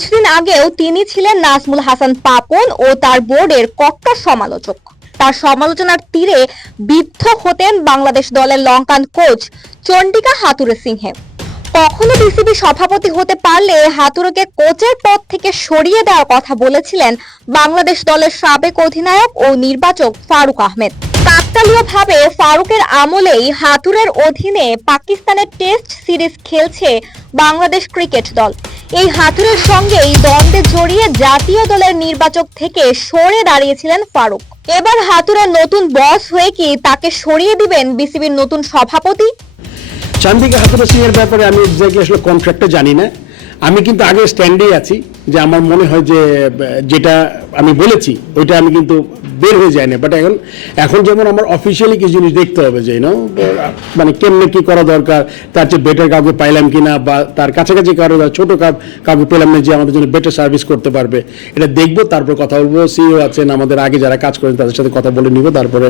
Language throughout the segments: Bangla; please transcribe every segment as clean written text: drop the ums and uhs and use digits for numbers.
কিছুদিন আগেও তিনি ছিলেন নাজমুল হাসান পাপন ও তার বোর্ডের কট্টর সমালোচক। তার সমালোচনার তীরে বিদ্ধ হতেন বাংলাদেশ দলের লঙ্কান কোচ চন্ডিকা হাথুরুসিংহে সিংহে। কখনো বিসিবি সভাপতি হতে পারলে হাথুরুকে কোচের পদ থেকে সরিয়ে দেওয়ার কথা বলেছিলেন বাংলাদেশ দলের সাবেক অধিনায়ক ও নির্বাচক ফারুক আহমেদ। কাকতালীয়ভাবে ফারুকের আমলেই হাথুরের অধীনে পাকিস্তানের টেস্ট সিরিজ খেলছে বাংলাদেশ ক্রিকেট দল। এই হাথুরের সঙ্গেই দ্বন্দ্বে জড়িয়ে জাতীয় দলের নির্বাচক থেকে সরে দাঁড়িয়েছিলেন ফারুক। এবার হাথুরের নতুন বস হয়ে কি তাকে সরিয়ে দিবেন বিসিবির নতুন সভাপতি? চন্ডিকা হাথুরুসিংহে এর ব্যাপারে আমি এক্স্যাক্টলি আসলে কন্ট্রাক্টটা জানি না। আমি কিন্তু আগে স্ট্যান্ডেই আছি যে আমার মনে হয় যে যেটা আমি বলেছি ওইটা আমি কিন্তু বের হয়ে যায় না। বাট এখন যেমন আমার অফিসিয়ালি কিছু জিনিস দেখতে হবে যে মানে কেমনে কি করা দরকার, তার চেয়ে বেটার কাউকে পাইলাম কিনা, বা তার কাছাকাছি কারো ছোটো কাউকে পেলাম না যে আমাদের জন্য বেটার সার্ভিস করতে পারবে, এটা দেখবো, তারপর কথা বলবো। সিইও আছেন আমাদের আগে যারা কাজ করেন তাদের সাথে কথা বলে নিব, তারপরে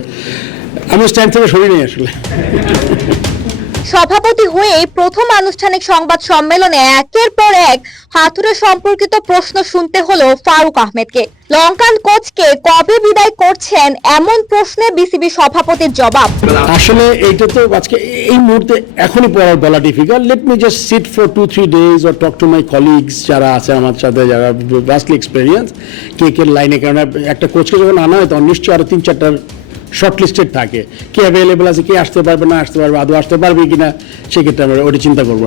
আমি স্ট্যান্ড থেকে সরিয়ে নিই আসলে। সভাপতি হয়ে প্রথম আনুষ্ঠানিক সংবাদ সম্মেলনে একের পর এক হাথুরে সম্পর্কিত প্রশ্ন শুনতে হলো ফারুক আহমেদকে। লঙ্কান কোচকে কবে বিদায় করছেন এমন প্রশ্নে বিসিবি সভাপতির জবাব, আসলে এইটা তো আজকে এই মুহূর্তে এখনই বলা difficult. Let me just sit for 2-3 days or talk to my colleagues যারা আছে আমার সাথে, যারা ভাস্টলি এক্সপিরিয়েন্স কে লাইনে। কারণ একটা কোচকে যখন আনা হয় তখন নিশ্চয়ই আরো 3-4টার শর্ট লিস্টেড থাকে, কে অ্যাভেলেবেল আছে, কে আসতে পারবে না আসতে পারবে, আদৌ আসতে পারবে কিনা, সেক্ষেত্রে আমরা ওটা চিন্তা করবো।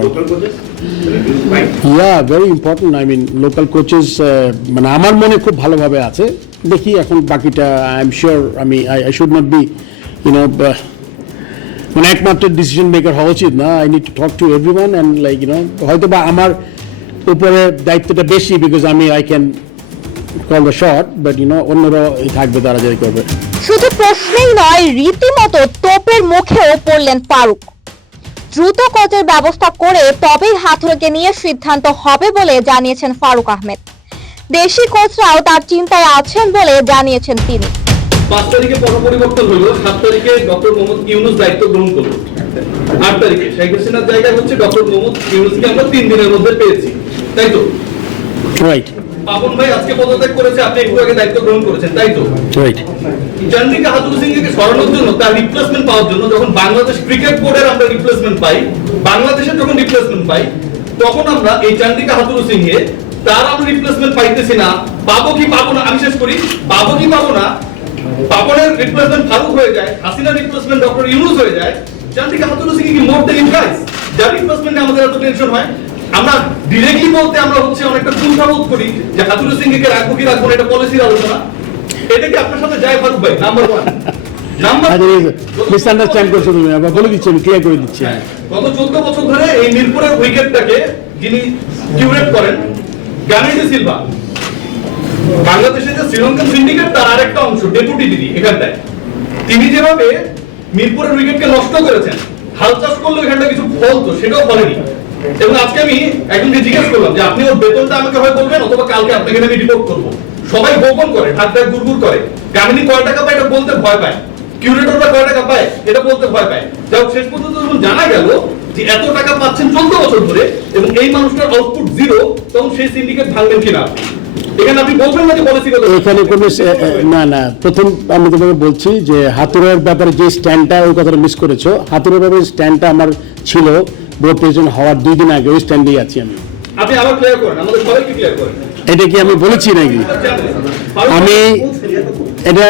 Yeah very important. I mean local coaches মানে আমার মনে খুব ভালোভাবে আছে। দেখি এখন বাকিটা I am sure I should not be মানে একমাত্র ডিসিশন মেকার হওয়া উচিত না। I need to talk to everyone and like হয়তো বা আমার উপরে দায়িত্বটা বেশি, because I can call the shot, but অন্যরা থাকবে, তারা যাই করবে। শুধু প্রশ্নেই নয়, রীতিমতো তোপের মুখেও পড়লেন ফারুক। দ্রুত কোচের ব্যবস্থা করে তবেই হাথুরুকে নিয়ে সিদ্ধান্ত হবে বলে জানিয়েছেন ফারুক আহমেদ। দেশি কোচরাও তার চিন্তায় আছেন বলে জানিয়েছেন তিনি। 5 তারিখে পরিবর্তন হলো, 7 তারিখে ডক্টর মোহাম্মদ ইউনূস দায়িত্ব গ্রহণ করলো, 8 তারিখে শেখ হাসিনার জায়গায় হচ্ছে ডক্টর মোহাম্মদ ইউনূসকে আমরা 3 দিনের মধ্যে পেয়েছি, তাই তো? রাইট। পাপন ভাই আজকে পদত্যাগ করেছে, আপনি একটু আগে দায়িত্ব গ্রহণ করেছেন, তাই তো? রাইট। চন্ডিকা হাথুরুসিংহেকে সরানোর জন্য, তার রিপ্লেসমেন্ট পাওয়ার জন্য, যখন বাংলাদেশ ক্রিকেট বোর্ডের আমরা রিপ্লেসমেন্ট পাই, বাংলাদেশের যখন রিপ্লেসমেন্ট পাই, তখন আমরা এই চন্ডিকা হাথুরুসিংহে তার আমরা রিপ্লেসমেন্ট পাইতেছি না। পাবো কি পাবো না, আমি শেষ করি, পাবো কি পাবো না, পাপনের রিপ্লেসমেন্ট ফারুক হয়ে যায়, হাসিনার রিপ্লেসমেন্ট ডক্টর ইউনূস হয়ে যায়, চন্ডিকা হাথুরুসিংহে কি মোর দ্যান ইমপ্রেস? যার রিপ্লেসমেন্টে আমাদের এত টেনশন হয়, আমরা ডিরেক্টলি বলতে আমরা হচ্ছে অনেকটা কুণ্ঠাবোধ করি যে হাথুরুসিংহেকে রাখবো কি রাখবো না, এটা পলিসির আলোচনা। এটা কি আপনার সাথে যায় ফারুক ভাই? নাম্বার 1। মিসআন্ডারস্ট্যান্ড করছো তুমি, আবার বলে দিচ্ছি, আমি ক্লিয়ার করে দিচ্ছি। গত 14 বছর ধরে এই মিরপুরের উইকেটটাকে যিনি কিউরেট করেন, গানেডি সিলভা, বাংলাদেশের যে শ্রীলঙ্কান সিন্ডিকেট তার আরেকটা অংশ, ডেপুটি দিদি এখানটায়, তিনি যেভাবে মিরপুরের উইকেটকে নষ্ট করেছেন, হাল চাষ করলে এখানটা কিছু ফলতো, সেটাও ফলেনি। এবং আজকে আমি একজনকে জিজ্ঞেস করলাম যে আপনি ওর বেতনটা আমাকে হয় বলবেন, অথবা কালকে আপনাকে আমি রিপোর্ট করবো। সবাই গোপন করে, ঢাক গুড়গুড় করে। গামিনী কয় টাকা পায় এটা বলতে ভয় পায়, কিউরেটররা কয় টাকা পায় এটা বলতে ভয় পায়। যাই হোক, শেষ পর্যন্ত যখন জানা গেল যে এত টাকা পাচ্ছেন 14 বছর ধরে এবং এই মানুষটার আউটপুট 0, তখন সেই সিন্ডিকেট ভাঙবেন কিনা এখানে আপনি বলবেন না যে পলিসিগত? এখানে কোনো না, প্রথম আমি তোমাকে বলছি যে হাতুরের ব্যাপারে যে স্ট্যান্ডটা, ওই কথাটা মিস করেছো। হাতুরের ব্যাপারে স্ট্যান্ডটা আমার ছিল বোর্ড প্রেসিডেন্ট হওয়ার 2 দিন আগে, ওই স্ট্যান্ডেই আছি আমি। আপনি আবার ক্লিয়ার করেন, আমাদের সবাইকে ক্লিয়ার করেন। এটা কি আমি বলেছি নাকি? আমি এটা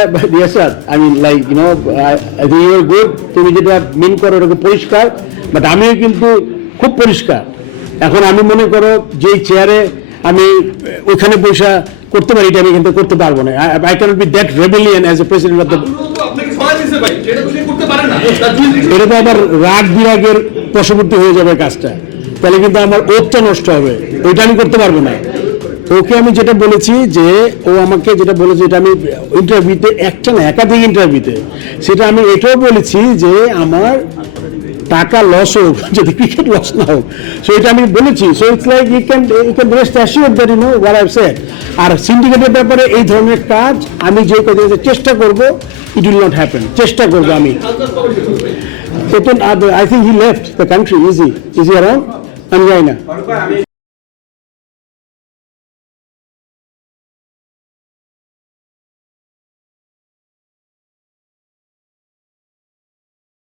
sir, I mean like you are good, তুমি যেটা মিন করো ওটাকে পরিষ্কার, বাট আমিও কিন্তু খুব পরিষ্কার। এখন আমি মনে করো যেই চেয়ারে আমি ওইখানে পয়সা করতে পারি, এটা আমি কিন্তু করতে পারবো না। I can't be that rebellion as a president of the. এটা তো আবার রাগ বিরাগের বশবর্তী হয়ে যাবে কাজটা, তাহলে কিন্তু আমার ওতটা নষ্ট হবে, ওইটা আমি করতে পারবো না। ওকে আমি যেটা বলেছি যে ও আমাকে যেটা বলেছে, এটা আমি ইন্টারভিউতে, একটা না একাধিক ইন্টারভিউতে, সেটা আমি এটাও বলেছি যে আমার টাকা লস হোক, যদি ক্রিকেট লস না হোক, সো এটা আমি বলেছি। So it's like you can rest assured that what I said. আর সিন্ডিকেটের ব্যাপারে এই ধরনের কাজ আমি যে কথা চেষ্টা করব, ইট উইল নট হ্যাপেন। চেষ্টা করবো আমি। I think he left the country. Is he around? আমি জানি না।